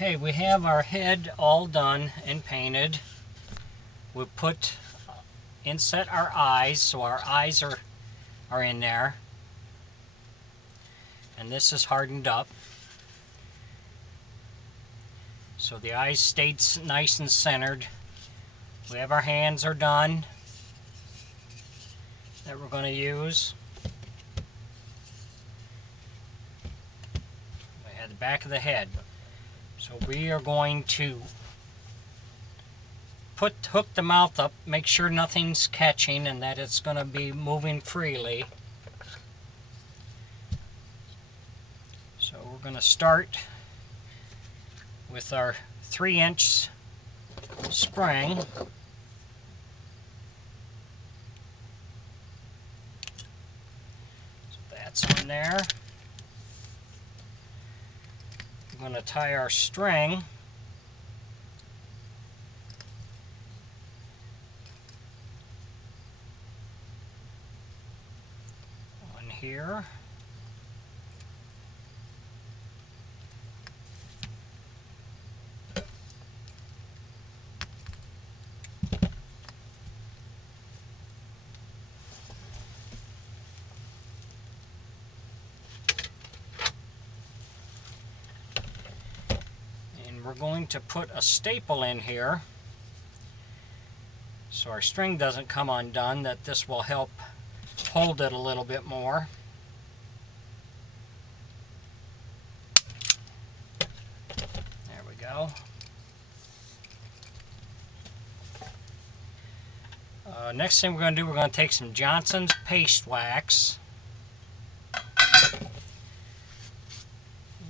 Okay, we have our head all done and painted. We put inset our eyes, so our eyes are in there. And this is hardened up. So the eyes stayed nice and centered. We have our hands are done that we're going to use. We had the back of the head. So we are going to hook the mouth up, make sure nothing's catching and that it's going to be moving freely. So we're going to start with our 3-inch spring. So that's on there. We're going to tie our string on here. We're going to put a staple in here so our string doesn't come undone, that this will help hold it a little bit more. There we go. Next thing we're going to do, we're going to take some Johnson's paste wax.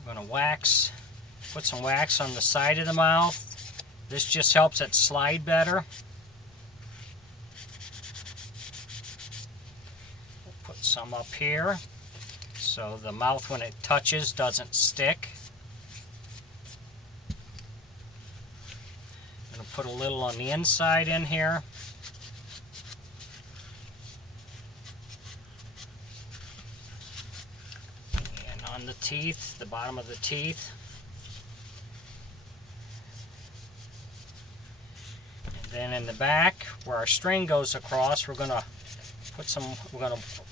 We're going to put some wax on the side of the mouth. This just helps it slide better. We'll put some up here so the mouth, when it touches, doesn't stick. I'm going to put a little on the inside in here. And on the teeth, the bottom of the teeth. Then in the back, where our string goes across, we're going to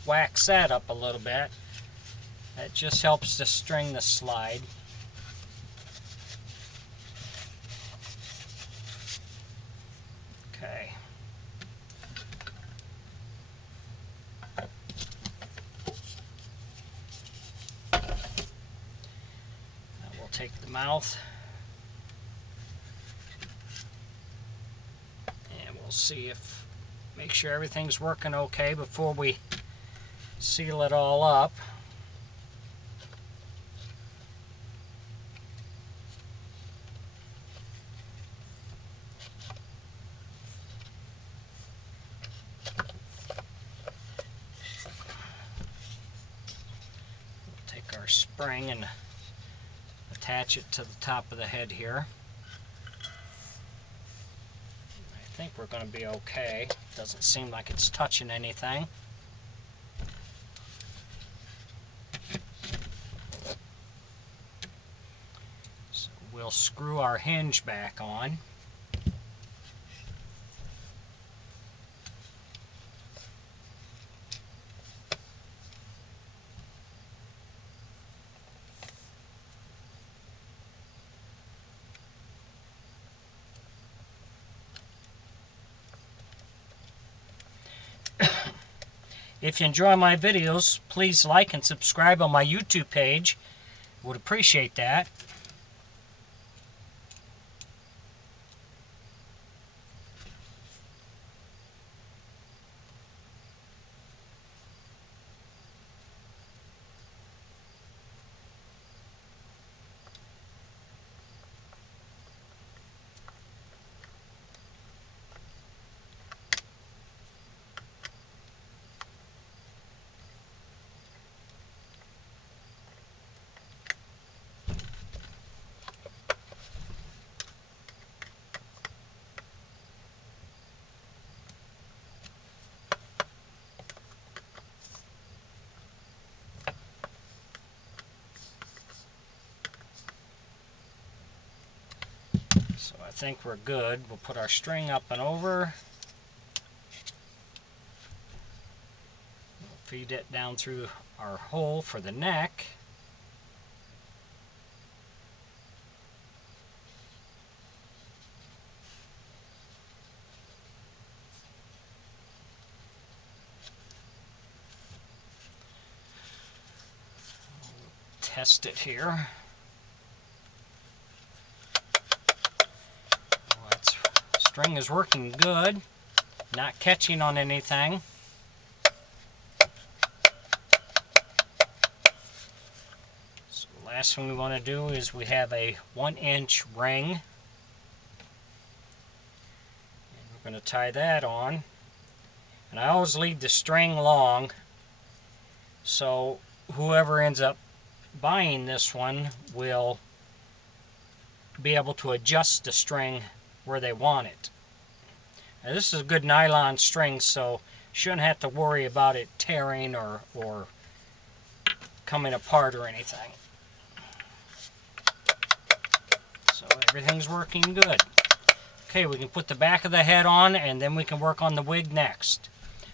wax that up a little bit. That just helps to string the slide. Okay. Now we'll take the mouth. We'll see make sure everything's working okay before we seal it all up. We'll take our spring and attach it to the top of the head here. I think we're going to be okay. Doesn't seem like it's touching anything. So we'll screw our hinge back on. If you enjoy my videos, please like and subscribe on my YouTube page. Would appreciate that. think we're good. We'll put our string up and over. We'll feed it down through our hole for the neck. Test it here. String is working good, not catching on anything. So the last thing we want to do is we have a 1-inch ring. And we're going to tie that on. And I always leave the string long, so whoever ends up buying this one will be able to adjust the string where they want it. Now, this is a good nylon string, so you shouldn't have to worry about it tearing or coming apart or anything. So everything's working good. Okay, we can put the back of the head on and then we can work on the wig next.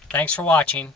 Thanks for watching.